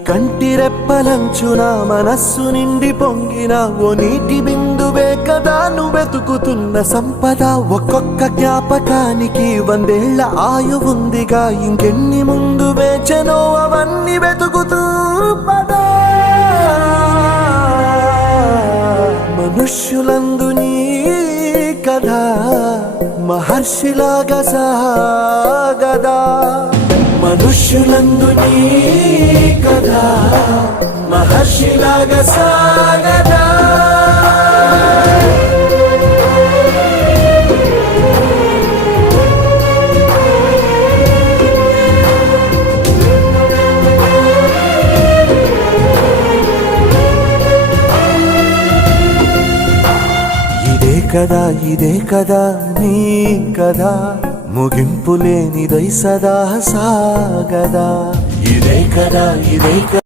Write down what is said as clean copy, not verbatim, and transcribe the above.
కంటిరెప్పలంచున మనస్సు నిండి పొంగిన ఓ నీటి బిందువే కదా నువ్వెతుకుతున్న సంపద. ఒక్కొక్క జ్ఞాపకానికి 100 ఏళ్ల ఆయువుందిగా, ఇంకెన్ని ముందు వేచనో అవన్నీ వెతుకుతూ పదా. మనుష్యులందు నీ కథ మహర్షిలాగా సాగదా, మనుష్యులందు నీ కథ మహర్షిలాగా సాగదా. ఇదే కదా నీ కదా, ముగింపు లేనిదై సదా సాగదా. ఇదే కదా